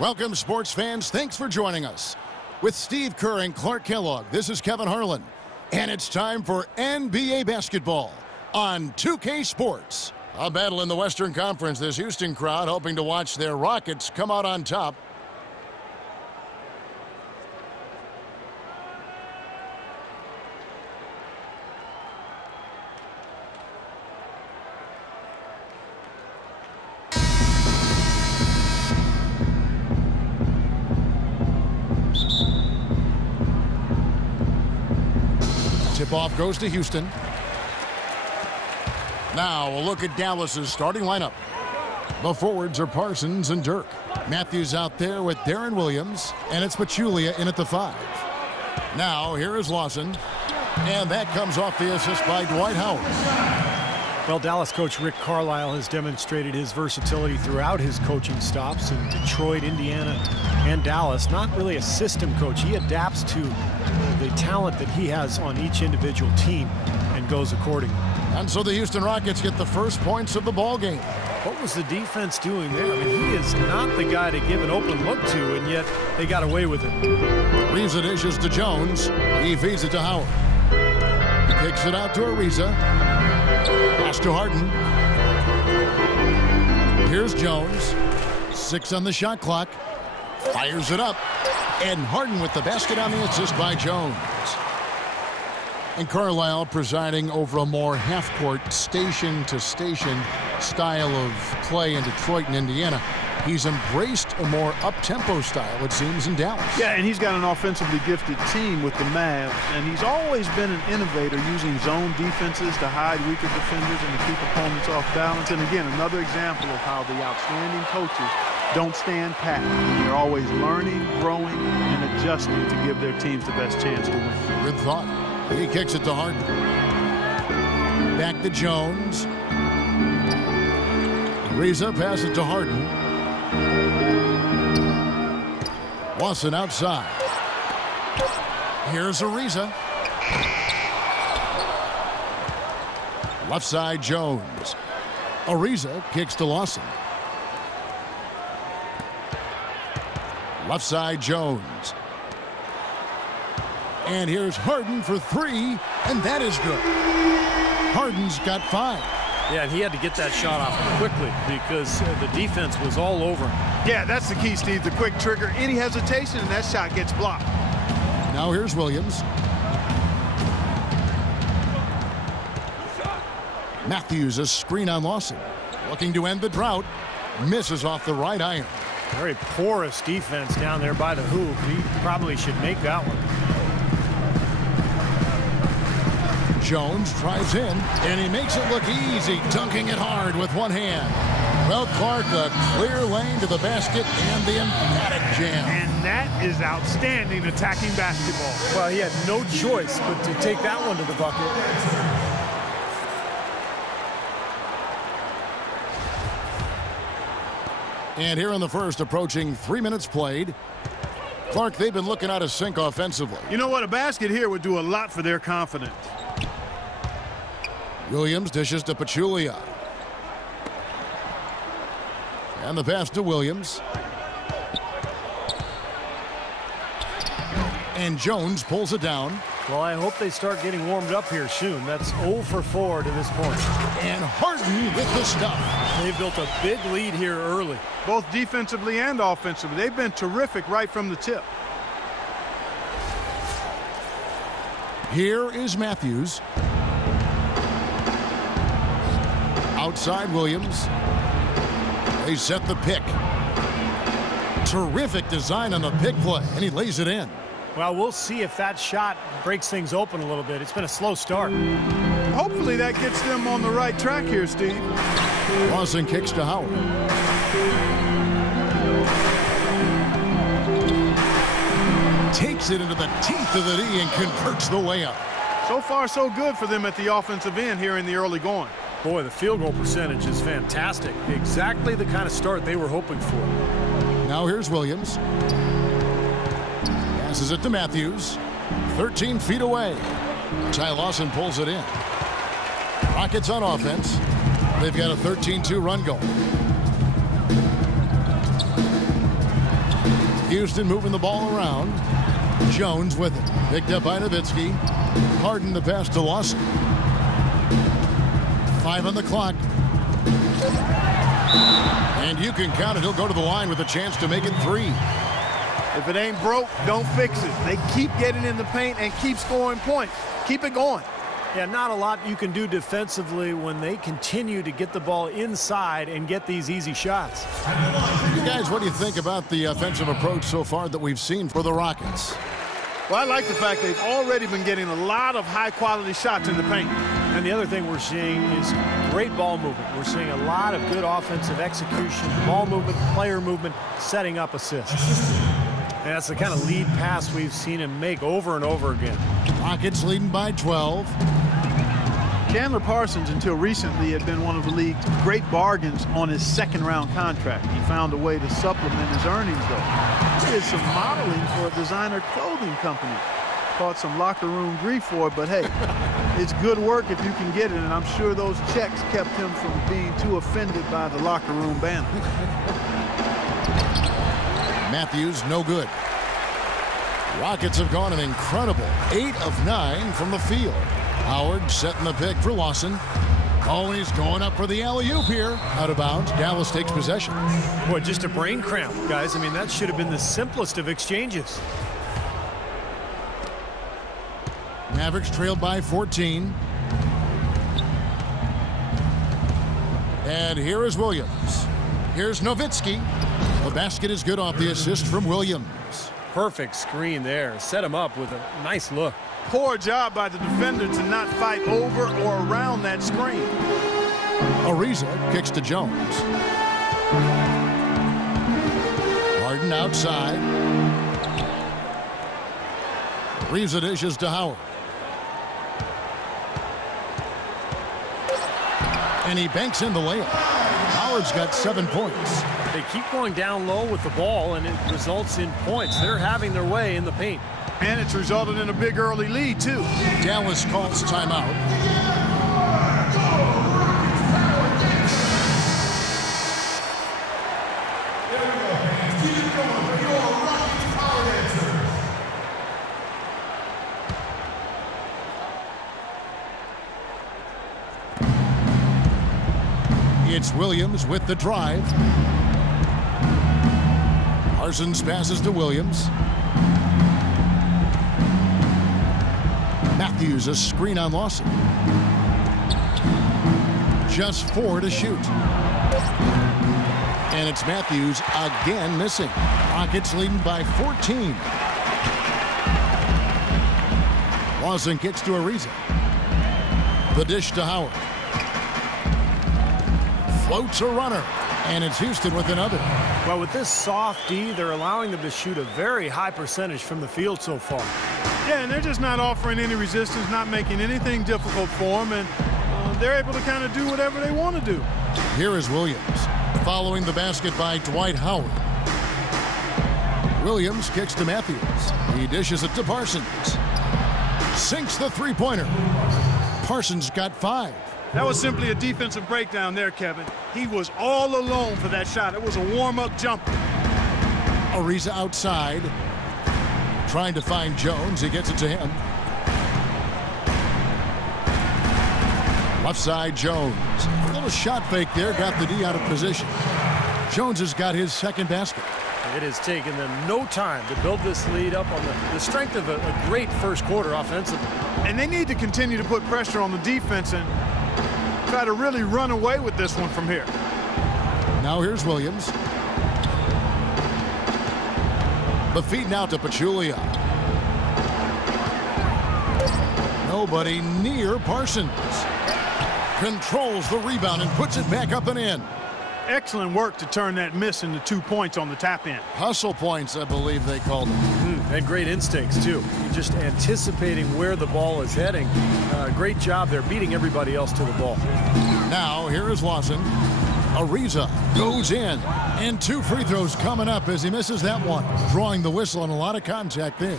Welcome, sports fans. Thanks for joining us. With Steve Kerr and Clark Kellogg, this is Kevin Harlan. And it's time for NBA basketball on 2K Sports. A battle in the Western Conference. This Houston crowd hoping to watch their Rockets come out on top. Tip-off goes to Houston. Now we'll look at Dallas's starting lineup. The forwards are Parsons and Dirk. Matthews out there with Darren Williams, and it's Pachulia in at the 5. Now here is Lawson, and that comes off the assist by Dwight Howard. Well, Dallas coach Rick Carlisle has demonstrated his versatility throughout his coaching stops in Detroit, Indiana, and Dallas. Not really a system coach. He adapts to the talent that he has on each individual team and goes accordingly. And so the Houston Rockets get the first points of the ball game. What was the defense doing there? I mean, he is not the guy to give an open look to, and yet they got away with it. Ariza dishes to Jones. He feeds it to Howard. He kicks it out to Ariza. Pass to Harden. Here's Jones. 6 on the shot clock. Fires it up. And Harden with the basket on the assist by Jones. And Carlisle presiding over a more half-court, station-to-station style of play in Detroit and Indiana. He's embraced a more up-tempo style, it seems, in Dallas. Yeah, and he's got an offensively gifted team with the Mavs, and he's always been an innovator using zone defenses to hide weaker defenders and to keep opponents off balance. And again, another example of how the outstanding coaches don't stand pat. They're always learning, growing, and adjusting to give their teams the best chance to win. Good thought. He kicks it to Harden. Back to Jones. Ariza passes it to Harden. Lawson outside. Here's Ariza. Left side, Jones. Ariza kicks to Lawson. Left side, Jones. And here's Harden for 3, and that is good. Harden's got 5. Yeah, and he had to get that shot off quickly because the defense was all over him. Yeah, that's the key, Steve. The quick trigger. Any hesitation, and that shot gets blocked. Now here's Williams. Matthews, a screen on Lawson. Looking to end the drought. Misses off the right iron. Very porous defense down there by the hoop. He probably should make that one. Jones drives in, and he makes it look easy, dunking it hard with one hand. Well, Clark, a clear lane to the basket and the emphatic jam. And that is outstanding attacking basketball. Well, he had no choice but to take that one to the bucket. And here in the first, approaching 3 minutes played. Clark, they've been looking out of sync offensively. You know what? A basket here would do a lot for their confidence. Williams dishes to Pachulia. And the pass to Williams. And Jones pulls it down. Well, I hope they start getting warmed up here soon. That's 0 for 4 to this point. And Harden with the stuff. They've built a big lead here early. Both defensively and offensively. They've been terrific right from the tip. Here is Matthews. Outside Williams. They set the pick. Terrific design on the pick play, and he lays it in. Well, we'll see if that shot breaks things open a little bit. It's been a slow start. Hopefully that gets them on the right track here, Steve. Lawson kicks to Howard. Takes it into the teeth of the D and converts the layup. So far, so good for them at the offensive end here in the early going. Boy, the field goal percentage is fantastic. Exactly the kind of start they were hoping for. Now here's Williams. Passes it to Matthews. 13 feet away. Ty Lawson pulls it in. Rockets on offense. They've got a 13-2 run going. Houston moving the ball around. Jones with it. Picked up by Nowitzki. Harden the pass to Lawson. 5 on the clock. And you can count it. He'll go to the line with a chance to make it 3. If it ain't broke, don't fix it. They keep getting in the paint and keep scoring points. Keep it going. Yeah, not a lot you can do defensively when they continue to get the ball inside and get these easy shots. You guys, what do you think about the offensive approach so far that we've seen for the Rockets? Well, I like the fact they've already been getting a lot of high-quality shots in the paint. And the other thing we're seeing is great ball movement. We're seeing a lot of good offensive execution, ball movement, player movement, setting up assists. And that's the kind of lead pass we've seen him make over and over again. Rockets leading by 12. Chandler Parsons, until recently, had been one of the league's great bargains on his second-round contract. He found a way to supplement his earnings, though. He did some modeling for a designer clothing company. Caught some locker room grief for it, but hey, it's good work if you can get it, and I'm sure those checks kept him from being too offended by the locker room banner. Matthews, no good. Rockets have gone an incredible 8 of 9 from the field. Howard setting the pick for Lawson. Oh, he's going up for the alley-oop here. Out of bounds. Dallas takes possession. Boy, just a brain cramp, guys. I mean, that should have been the simplest of exchanges. Mavericks trailed by 14. And here is Williams. Here's Nowitzki. The basket is good off the assist from Williams. Perfect screen there. Set him up with a nice look. Poor job by the defender to not fight over or around that screen. Ariza kicks to Jones. Harden outside. Ariza dishes to Howard. And he banks in the layup. Howard's got 7 points. They keep going down low with the ball, and it results in points. They're having their way in the paint. And it's resulted in a big early lead, too. Dallas calls timeout. It's Williams with the drive. Parsons passes to Williams. Matthews, a screen on Lawson. Just 4 to shoot. And it's Matthews again missing. Rockets leading by 14. Lawson kicks to Ariza. The dish to Howard. Floats a runner. And it's Houston with another. Well, with this soft D, they're allowing them to shoot a very high percentage from the field so far. Yeah, and they're just not offering any resistance, not making anything difficult for them, and they're able to kind of do whatever they want to do. Here is Williams, following the basket by Dwight Howard. Williams kicks to Matthews. He dishes it to Parsons. Sinks the three-pointer. Parsons got 5. That was simply a defensive breakdown there, Kevin. He was all alone for that shot. It was a warm-up jumper. Ariza outside. Trying to find Jones. He gets it to him. Left side, Jones. A little shot fake there. Got the D out of position. Jones has got his second basket. It has taken them no time to build this lead up on the strength of a great first quarter offensively. And they need to continue to put pressure on the defense and try to really run away with this one from here. Now here's Williams. The feed now to Pachulia. Nobody near Parsons. Controls the rebound and puts it back up and in. Excellent work to turn that miss into 2 points on the tap in. Hustle points, I believe they called them. And great instincts, too. Just anticipating where the ball is heading. Great job there, beating everybody else to the ball. Now, here is Lawson. Ariza goes in. And 2 free throws coming up as he misses that one. Drawing the whistle and a lot of contact there.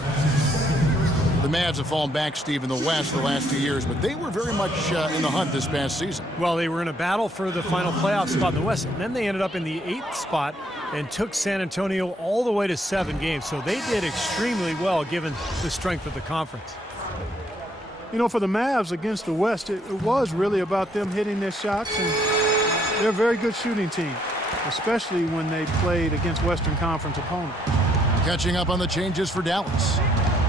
The Mavs have fallen back, Steve, in the West the last 2 years, but they were very much in the hunt this past season. Well, they were in a battle for the final playoff spot in the West, and then they ended up in the 8th spot and took San Antonio all the way to 7 games. So they did extremely well given the strength of the conference. You know, for the Mavs against the West, it was really about them hitting their shots, and they're a very good shooting team, especially when they played against Western Conference opponents. Catching up on the changes for Dallas.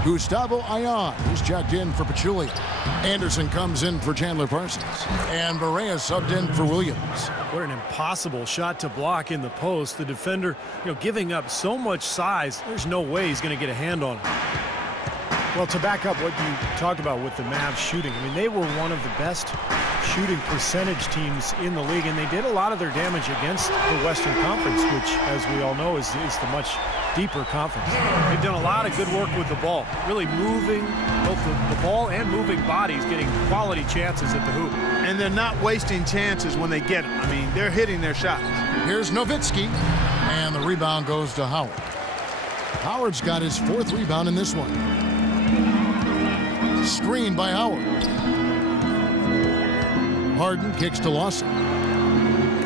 Gustavo Ayan is checked in for Pachulia. Anderson comes in for Chandler Parsons. And Barea subbed in for Williams. What an impossible shot to block in the post. The defender, giving up so much size, there's no way he's going to get a hand on it. Well, to back up what you talked about with the Mavs shooting, I mean, they were one of the best shooting percentage teams in the league, and they did a lot of their damage against the Western Conference, which, as we all know, is the much deeper conference. They've done a lot of good work with the ball, really moving both the ball and moving bodies, getting quality chances at the hoop. And they're not wasting chances when they get them. I mean, they're hitting their shots. Here's Nowitzki, and the rebound goes to Howard. Howard's got his 4th rebound in this one. Screen by Howard. Harden kicks to Lawson.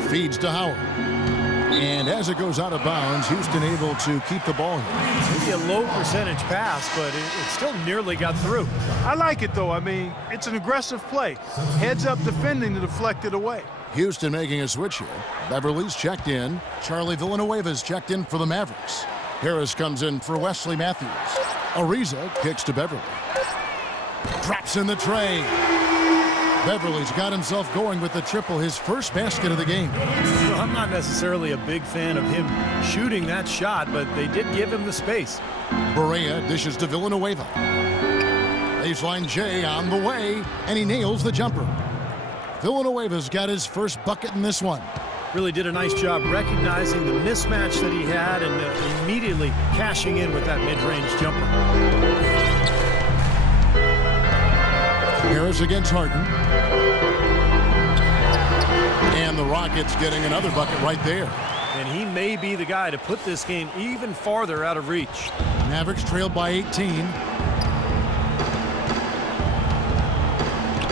Feeds to Howard. And as it goes out of bounds, Houston able to keep the ball here. Maybe a low percentage pass, but it still nearly got through. I like it, though. I mean, it's an aggressive play. Heads up defending to deflect it away. Houston making a switch here. Beverly's checked in. Charlie Villanueva's checked in for the Mavericks. Harris comes in for Wesley Matthews. Ariza kicks to Beverly. Drops in the tray. Beverly's got himself going with the triple, his first basket of the game. Well, I'm not necessarily a big fan of him shooting that shot, but they did give him the space. Barea dishes to Villanueva. Baseline J on the way, and he nails the jumper. Villanueva's got his first bucket in this one. Really did a nice job recognizing the mismatch that he had and immediately cashing in with that mid-range jumper. Harris against Harden. And the Rockets getting another bucket right there. And he may be the guy to put this game even farther out of reach. Mavericks trailed by 18.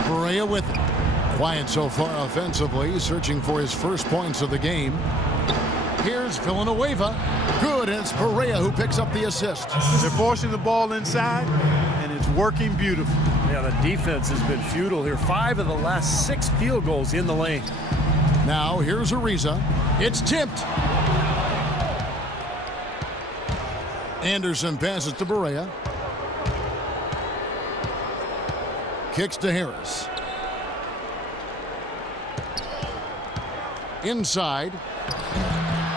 Barea with it. Quiet so far offensively, searching for his first points of the game. Here's Villanueva. Good, and it's Barea who picks up the assist. They're forcing the ball inside, and it's working beautifully. Yeah, the defense has been futile here. 5 of the last 6 field goals in the lane. Now here's Ariza. It's tipped. Anderson passes to Barea. Kicks to Harris. Inside.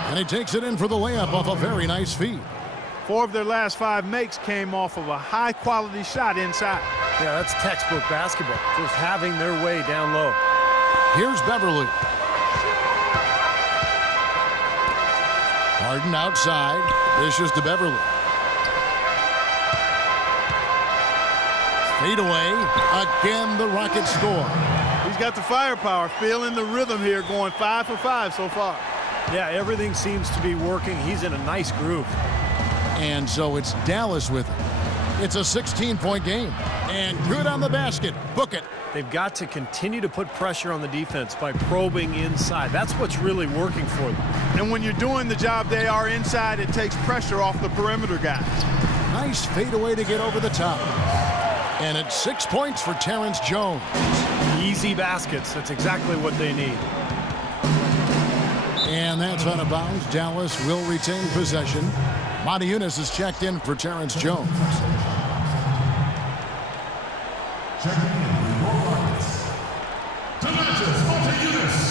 And he takes it in for the layup off a very nice feed. 4 of their last 5 makes came off of a high-quality shot inside. Yeah, that's textbook basketball. Just having their way down low. Here's Beverly. Harden outside. Dishes to Beverly. Fade away. Again, the Rockets score. He's got the firepower, feeling the rhythm here, going 5 for 5 so far. Yeah, everything seems to be working. He's in a nice groove. And so it's Dallas with it. It's a 16-point game. And good on the basket. Book it. They've got to continue to put pressure on the defense by probing inside. That's what's really working for them. And when you're doing the job they are inside, it takes pressure off the perimeter guys. Nice fadeaway to get over the top. And it's 6 points for Terrence Jones. Easy baskets. That's exactly what they need. And that's out of bounds. Dallas will retain possession. Monty Eunice is checked in for Terrence Jones. Checking in for Rockets. Demetrius Monte-Eunice.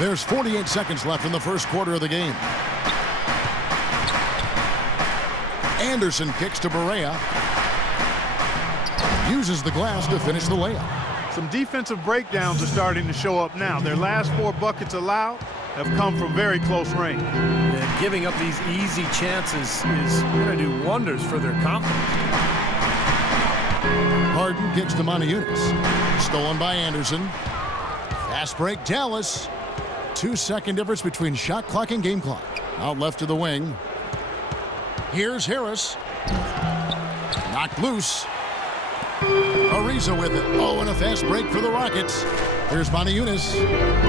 There's 48 seconds left in the first quarter of the game. Anderson kicks to Barea. Uses the glass to finish the layup. Some defensive breakdowns are starting to show up now. Their last 4 buckets allowed have come from very close range. And giving up these easy chances is going to do wonders for their confidence. Harden kicks to Monty Eunice. Stolen by Anderson. Fast break, Dallas. 2-second difference between shot clock and game clock. Out left to the wing. Here's Harris. Knocked loose. Ariza with it. Oh, and a fast break for the Rockets. Here's Motiejunas.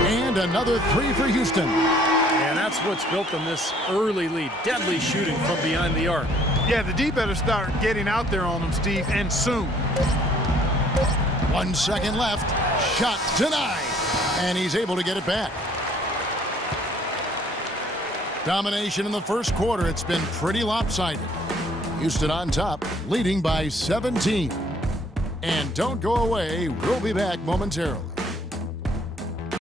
And another three for Houston. And that's what's built them this early lead. Deadly shooting from behind the arc. Yeah, the D better start getting out there on them, Steve, and soon. 1 second left. Shot denied. And he's able to get it back. Domination in the first quarter. It's been pretty lopsided. Houston on top, leading by 17. And don't go away. We'll be back momentarily.